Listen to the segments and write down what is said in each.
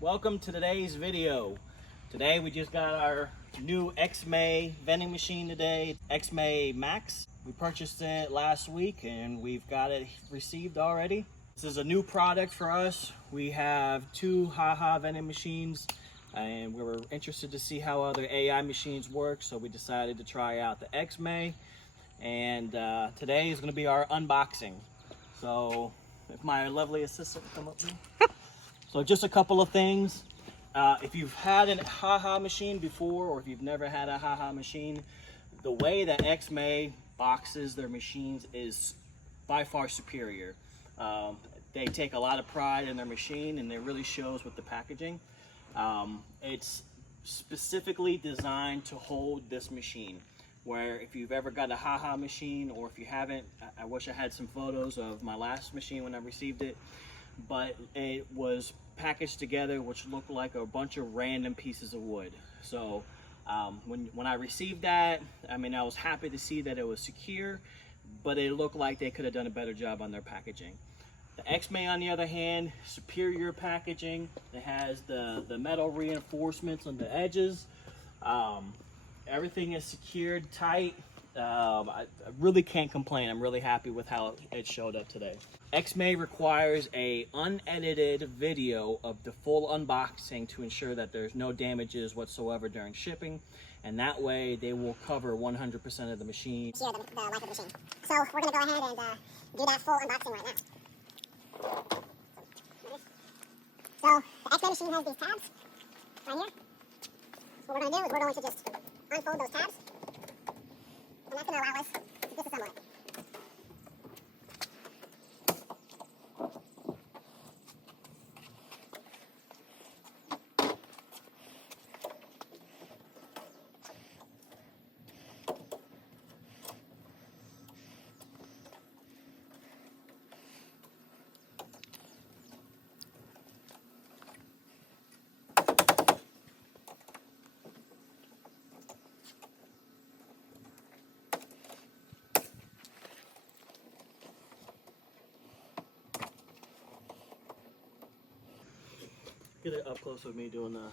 Welcome to today's video. Today we just got our new XMAI vending machine today, XMAI Max. We purchased it last week and we've got it received already. This is a new product for us. We have two haha vending machines and we were interested to see how other AI machines work, so we decided to try out the XMAI, and today is going to be our unboxing. So if my lovely assistant will come up here. So just a couple of things. If you've had a haha machine before, or if you've never had a haha machine, the way that XMAI boxes their machines is by far superior. They take a lot of pride in their machine, and it really shows with the packaging. It's specifically designed to hold this machine, where if you've ever got a haha machine, or if you haven't, I wish I had some photos of my last machine when I received it, but it was packaged together which looked like a bunch of random pieces of wood. So when I received that, I mean, I was happy to see that it was secure, but it looked like they could have done a better job on their packaging. The XMAI, on the other hand, superior packaging. It has the metal reinforcements on the edges. Everything is secured tight. I really can't complain. I'm really happy with how it showed up today. XMAI requires a unedited video of the full unboxing to ensure that there's no damages whatsoever during shipping, and that way they will cover 100% of the machine. The life of the machine. So we're going to go ahead and do that full unboxing right now. So the XMAI machine has these tabs right here. So what we're going to do is we're going to just unfold those tabs, and that's going to allow us to disassemble it. Get it up close with me doing the...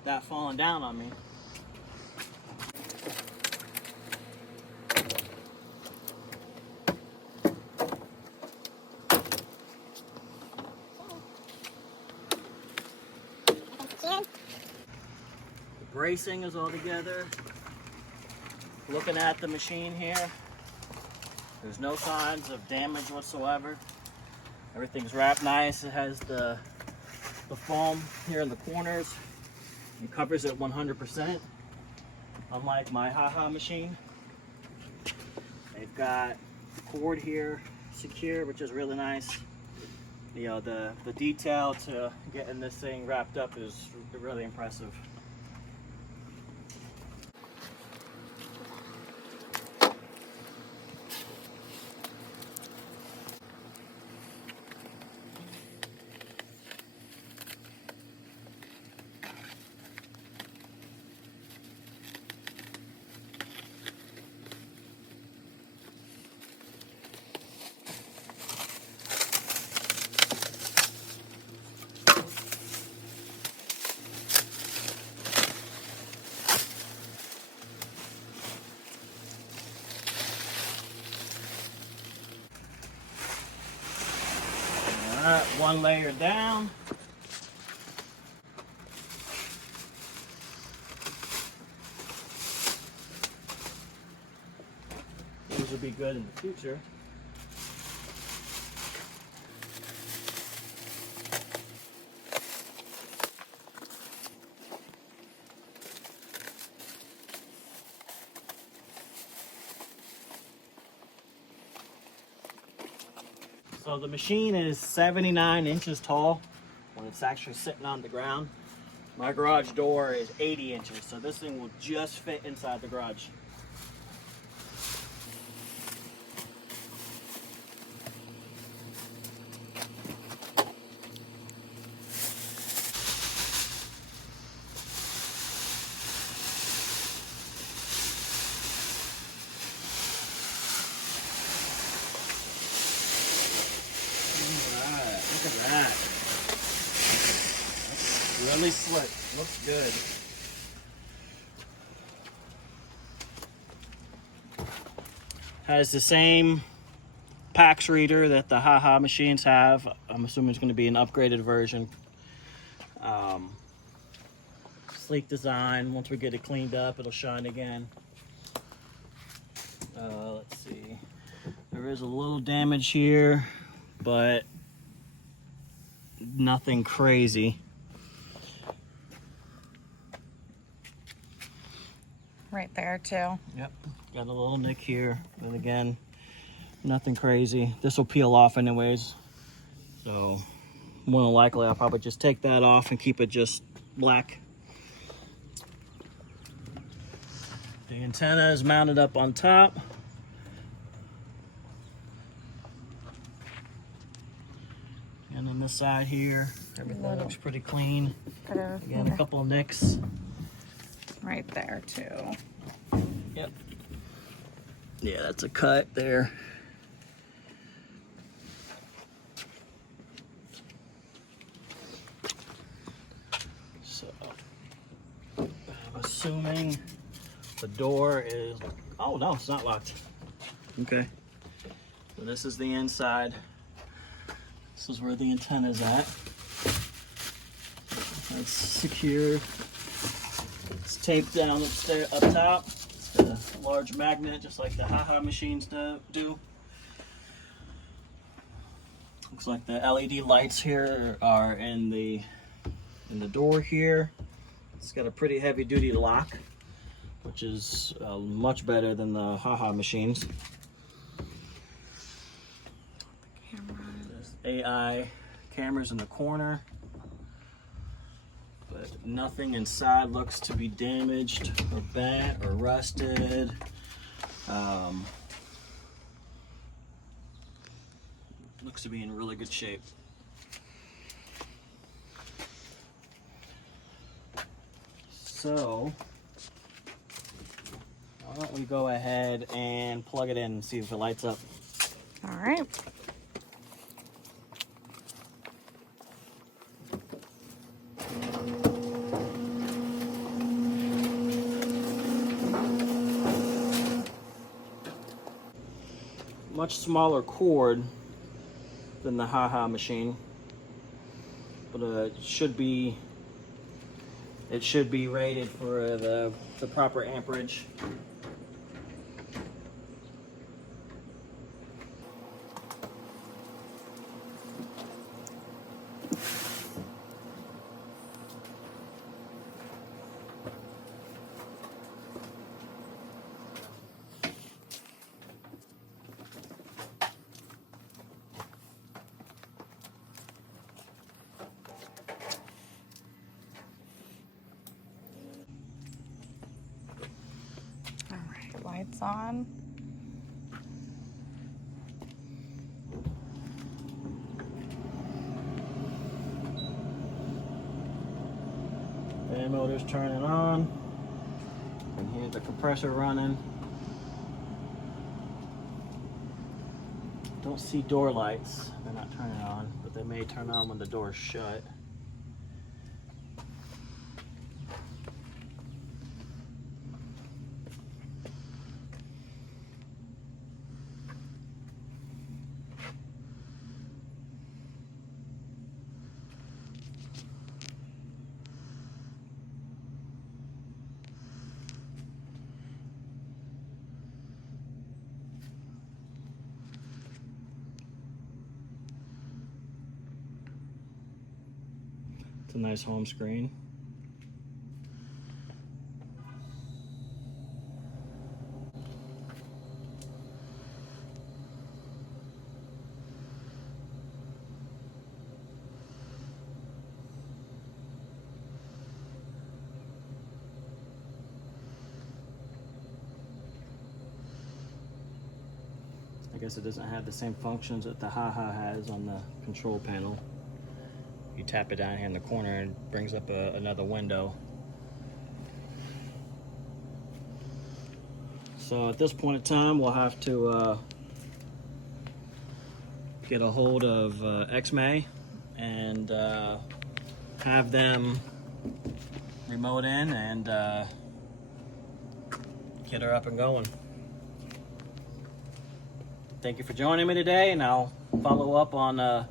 want that falling down on me. Secured. The bracing is all together. Looking at the machine here, there's no signs of damage whatsoever. Everything's wrapped nice. It has the foam here in the corners and covers it 100%. Unlike my haha machine, they've got the cord here secure, which is really nice. You know, the detail to getting this thing wrapped up is really impressive. Alright, one layer down. These will be good in the future. So the machine is 79 inches tall when it's actually sitting on the ground. My garage door is 80 inches, so this thing will just fit inside the garage. Look at that. That's really slick. Looks good. Has the same PAX reader that the haha machines have. I'm assuming it's going to be an upgraded version. Sleek design. Once we get it cleaned up, it'll shine again. Let's see. There is a little damage here, but nothing crazy. Right there too. Yep, got a little nick here, but again, nothing crazy. This will peel off anyways, so more than likely I'll probably just take that off and keep it just black. The antenna is mounted up on top. And on this side here, everything looks pretty clean. Again, a couple of nicks. Right there too. Yep. Yeah, that's a cut there. So, I'm assuming the door is, oh no, it's not locked. Okay. So this is the inside. This is where the antenna's at. It's secured. It's taped down up top. It's got a large magnet, just like the haha machines do. Looks like the LED lights here are in the door here. It's got a pretty heavy-duty lock, which is much better than the haha machines. There's AI cameras in the corner, but nothing inside looks to be damaged or bent or rusted. Looks to be in really good shape. So why don't we go ahead and plug it in and see if it lights up. All right. much smaller cord than the Haha machine, but it should be rated for the proper amperage. All right, lights on. Fan motor's turning on. And here's the compressor running. Don't see door lights. They're not turning on, but they may turn on when the door's shut. It's a nice home screen. I guess it doesn't have the same functions that the Haha has on the control panel. You tap it down here in the corner and it brings up another window. So at this point in time, we'll have to get a hold of XMAI and have them remote in and get her up and going. Thank you for joining me today, and I'll follow up on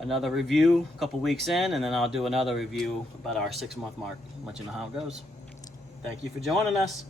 another review a couple weeks in, and then I'll do another review about our 6-month mark, let you know how it goes. Thank you for joining us.